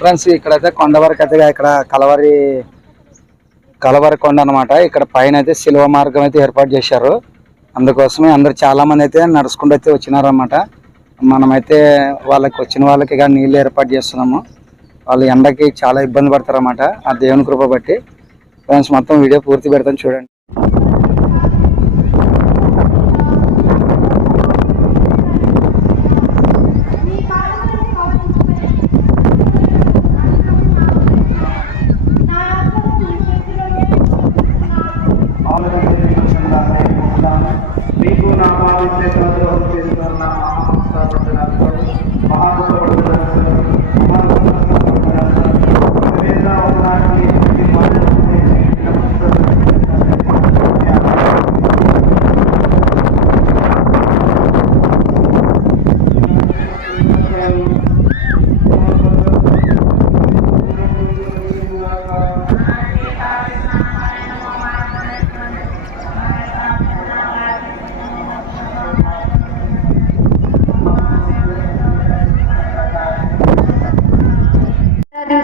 Friends ఇక్కడైతే కొండ వరకు అయితే ఇక్కడ కలవరి కలవరి కొండ అనమాట ఇక్కడ పైన అయితే శిలువ మార్గం అయితే ఏర్పాటు చేశారు. అందుకోసమే అందరు చాలా మంది అయితే నడుచుకుంటూ అయితే వచ్చినారన్నమాట. మనమైతే వాళ్ళకి వచ్చిన వాళ్ళకి కానీ నీళ్ళు ఏర్పాటు చేస్తున్నాము. వాళ్ళు ఎండకి చాలా ఇబ్బంది పడతారన్నమాట. ఆ దేవుని కృప బట్టి. ఫ్రెండ్స్ మొత్తం వీడియో పూర్తి పెడతాను చూడండి.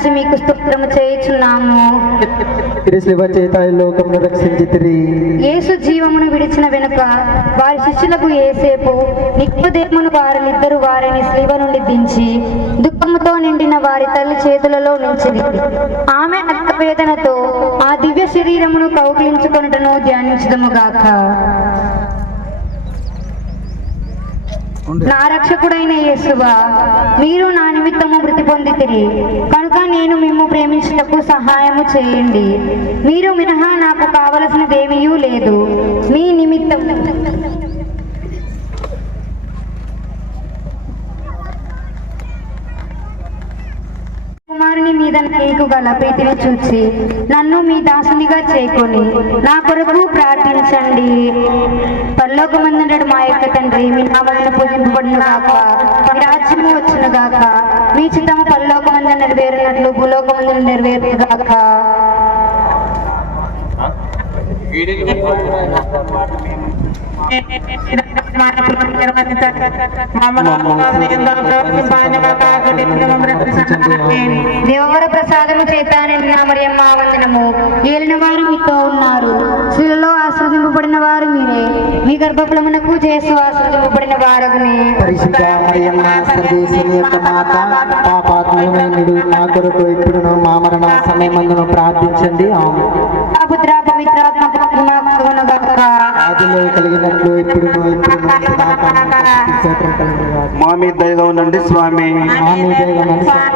ఆరాధించి మీకు స్తోత్రము చేయుచున్నాము. శివ లోకమును రక్షించితిరి యేసు జీవమును విడిచిన వెనుక వారి శిష్యులకు ఏసేపు నిక్కుదేమును వారినిద్దరు వారిని శిలువ నుండి దించి దుఃఖముతో నిండిన వారి తల్లి చేతులలో నుంచింది ఆమె అక్క వేదనతో ఆ దివ్య శరీరమును కౌగిలించుకొనుటను ధ్యానించదముగాక నా రక్షకుడైన యేసువా మీరు నా నిమిత్తము మృతి పొందితిరి. కనుక నేను మిమ్ము ప్రేమించటకు సహాయము చేయండి. మీరు మినహా నాకు కావలసినదేమీ లేదు. మీ నిమిత్తం కుమారుని మీద నీకు గల ప్రీతిని చూచి నన్ను మీ దాసునిగా చేకొని నా కొరకు ప్రార్థించండి. పరలోకమందుడు మా యొక్క తండ్రి మీ నామలను పూజింపబడిన గాక మీ రాజ్యము వచ్చును గాక మీ చిత్తము పరలోకమందు నెరవేరినట్లు భూలోకమందు నెరవేరును గాక దేవవర ప్రసాదము చేత నిండిన మరియమ్మ వందనము. ఏలిన వారు మీతో ఉన్నారు స్త్రీలలో ఆస్వాదింపబడిన వారు మీరే మీ గర్భఫలమునకు చేసు ఆస్వాదింపబడిన వారగునే పరిశుద్ధ మరియమ్మ సర్వేశ్వరి యొక్క మాత పాపాత్మయమైనడు మా కొరకు ఇప్పుడు మా మరణ సమయమందును ప్రార్థించండి ఆమె. ఆదిలో కలిగినట్లు ఇప్పుడు. మా మీద దయగా ఉండండి స్వామి మా మీద ఇవ్వమని ఆమేన్.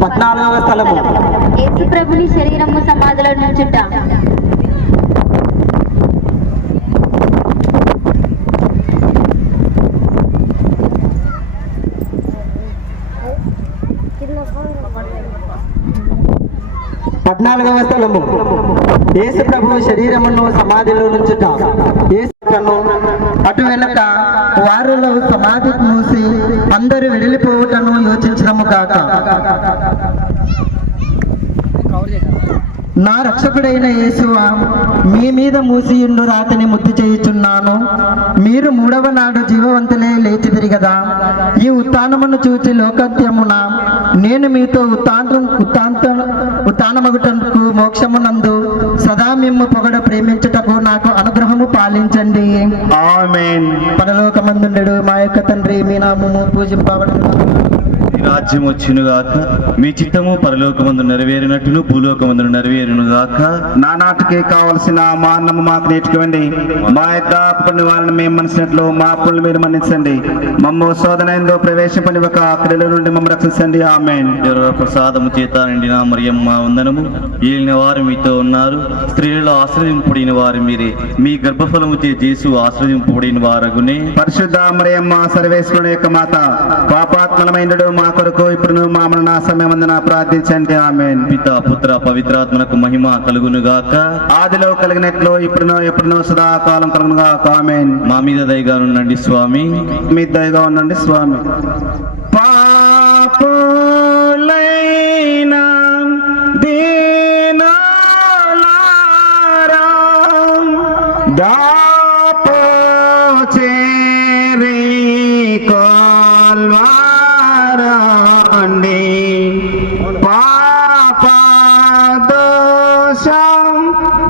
పద్నాలుగవ స్థలము. యేసు ప్రభుని శరీరము సమాధిలో నుంచుట. పద్నాలుగవ స్థలము. యేసు ప్రభు శరీరమును సమాధిలో నుంచుట. యేసును అటు వెనుక వారిలో సమాధి మూసి అందరూ వెళ్ళిపోవుటను యోచించడము కాక నా రక్షకుడైన యేసువ మీ మీద మూసియుండు రాతిని ముద్దు చేయుచున్నాను. మీరు మూడవ నాడు జీవవంతులే లేచిదిరి కదా ఈ ఉత్తానమును చూచి లోకత్యమున నేను మీతో ఉత్తాంతం ఉత్తాంత ఉత్తానమగుటకు మోక్షమునందు సదా మిమ్ము పొగడ ప్రేమించుటకు నాకు అనుగ్రహము పాలించండి. ఆమేన్. పరలోకమందుండెడు మా యొక్క తండ్రి మీ నామము పూజింపబడు రాజ్యం వచ్చునుగాక మీ చిత్తము పరలోకమందు నెరవేరినట్టును భూలోకమందు నెరవేరునుగాక. నానాటికి కావలసిన మా అన్నము మాకు నేర్చుకోండి. మా యొక్క అప్పుని వాళ్ళని మేము మనసినట్లు మా అప్పులను మీరు మన్నించండి. మమ్మ శోధన ఎందు ప్రవేశపడి ఒక క్రియల నుండి మమ్మల్ని రక్షించండి. దేవ ప్రసాదము చేత నిండిన మరియమ్మ వందనము. ఏలిన వారు మీతో ఉన్నారు. స్త్రీలలో ఆశ్రదింపబడిన వారు మీరే. మీ గర్భఫలము చే చేసు ఆశ్రదింపబడిన వారగునే. పరిశుద్ధ మరియమ్మ సర్వేశ్వరుని యొక్క మాత. పాపాత్మలమైనడు మా కొరకు ఇప్పుడు మా మన సమయమందున ప్రార్థించండి. ఆమెన్. పిత పుత్ర పవిత్రాత్మలకు మహిమ కలుగునుగాక. ఆదిలో కలిగినట్లు ఇప్పుడునో ఎప్పుడునో సదాకాలం కలుగునుగా ఆమెన్. మా మీద దయగా ఉండండి స్వామి. మీ దయగా ఉండండి స్వామి. పాపులైన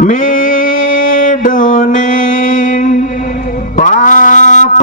মেডনে পাপ